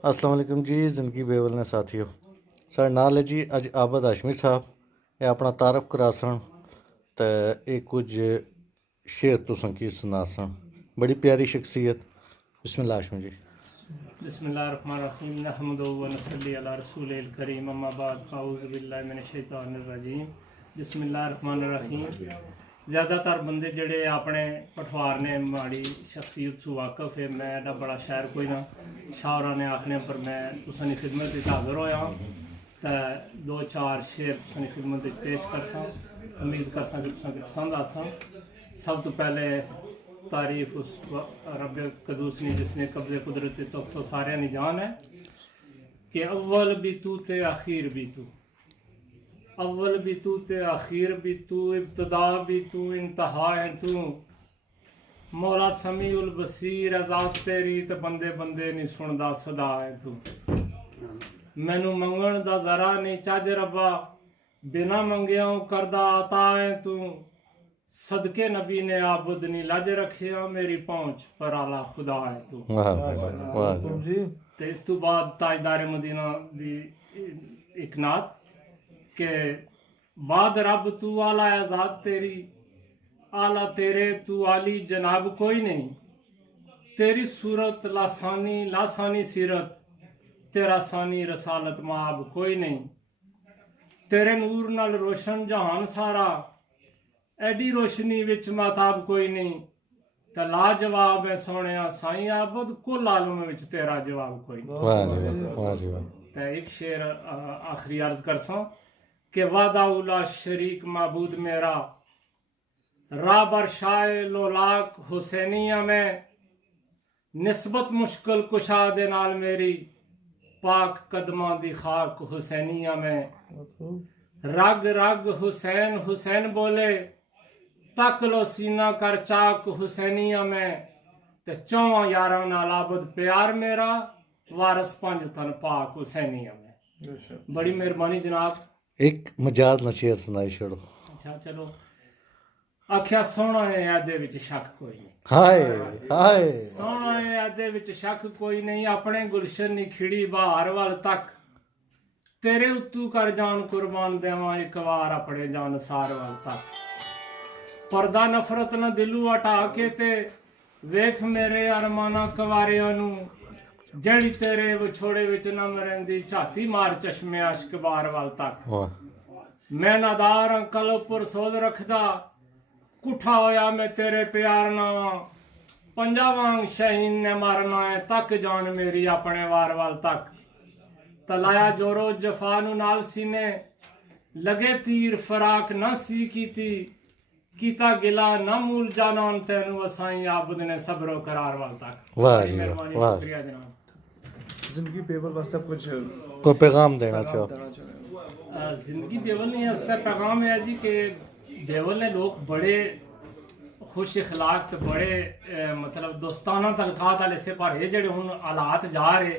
अस्सलाम वालेकुम जी। जिंदगी बेवल ने साथियों, साढ़े नाल है जी अज आबद हाशमी साहब। ये अपना तारफ करासन तो ये कुछ शेर तुसन की सुनासन। बड़ी प्यारी शख्सियत। बिस्मिल्लाह हाशमी जी। बिस्मिल्लाहिर्रहमानिर्रहीम नहमदुहु व नसल्ली अला रसूलिल करीम अम्मा बाद अऊज़ु बिल्लाहि मिनश शैतानिर रजीम। बिस्मिल्लाहिर्रहमानिर्रहीम। ज़्यादातर बंदे जड़े अपने पठवार ने माड़ी शख्सियत सु वाकफ है। मैं एडा बड़ा शायर कोई ना, शाहरा ने आखने पर मैं तुसानी खिदमत च हाज़र होया तो दो चार शेर तुसानी खिदमत च पेश करसा। उम्मीद करसा कि तुसां पसंद आसा। सब तो पहले तारीफ उस रब कदूस ने जिसने कब्ज़े कुदरत तो सारे ने जान है कि अव्वल भी तू ते आखिर भी तू, अव्वल भी तू ते आखिर भी तू, इब्तदा भी तू, इंतहा है तू। मौला समीउल बसीर आजाद तेरी ते बंदे बंदे नहीं सुनदा सदा है तू। मैनू मंगण दा जरा नहीं चज रब्बा, बिना मंगिया करदा अता है तू। सदके नबी ने आबुद नहीं लज रखिया, मेरी पहुंच पर आला खुदा है तू। तो इस तो बाद ताजदार मदीना दी एक नात के बाद रब तू आला आजाद तेरी, आला तेरे तू आली जनाब कोई नहीं। तेरी सूरत लासानी लासानी सीरत, तेरा सानी रसालत माब कोई नहीं। तेरे नूर नाल रोशन जहान सारा, एडी रोशनी विच माताब कोई नहीं। तो लाजवाब है सोने साई आबद, कुल आलम विच तेरा जवाब कोई नहीं। तो एक शेर आखिरी अर्ज करसा कि वादा उला शरीक माबूद मेरा, राबर शाय लोलाक हुसैनिया में। निस्बत मुश्किल कुशा दे नाल मेरी, पाक कदमां दी खाक हुसैनिया में। रग रग हुसैन हुसैन बोले, तक लो सीना कर चाक हुसैनिया में। ते चौवां यारां नाल आबद प्यार मेरा, वारस पंज तन पाक हुसैनिया में। बड़ी मेहरबानी जनाब। एक मजाज नसीहत सुनाई छोड़ो। अच्छा चलो, आख्या सोना है यादे विच शक कोई नहीं। हाय हाय। सोना है यादे विच शक कोई नहीं। अपने गुलशन नी खिड़ी बहार वाल तक, तेरे उत्तू कर जान कुर्बान देवां एक बार अपने जान सार वाल तक। पर्दा नफरत न दिलू हटा के ते, वेख मेरे अरमाना कवारियां नू। जड़ी तेरे विछोड़े विच न मरेंदी, झाती मार चश्मे अश्क बार वाल तक। मैं नादार कलपुर सोध रखदा, कुठा होया मैं तेरे प्यार नावा। पंजा वांग शहीन ने मारना है, तक जान मेरी अपने वार वाल तक। तलाया जोरो जफा नू नाल सीने, लगे तीर फराक न सी कीती। कीता गिला न मूल जानान तेनू, वसाई आबुद ने सबरो करार वाल तक। वाह जी मेहरबानी, वाह। शुक्रिया जनाब। जिंदगी बेवल वास्ते कुछ कोई पैगाम देना चाहो? जिंदगी बेवल नहीं हंसता पैगाम है जी कि बेवल ने लोग बड़े खुश इखलाक ते बड़े मतलब दोस्ताना तलकात वाले से पर जेड़े हुन हालात जा रहे,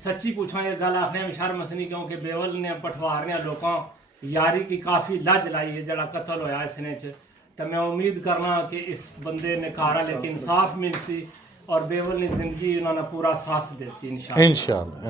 सच्ची पूछा ये गल आखने में शर्म हसनी, क्योंकि बेवल ने पठवार ने लोगों यारी की काफ़ी लज लाई है जड़ा कत्ल होया इसने च। तो मैं उम्मीद करना कि इस बंदे ने कारा लेकिन इंसाफ मिल सी और बेवल ने जिंदगी उन्होंने पूरा साथ दे सी इंशाअल्लाह। इंशाअल्लाह।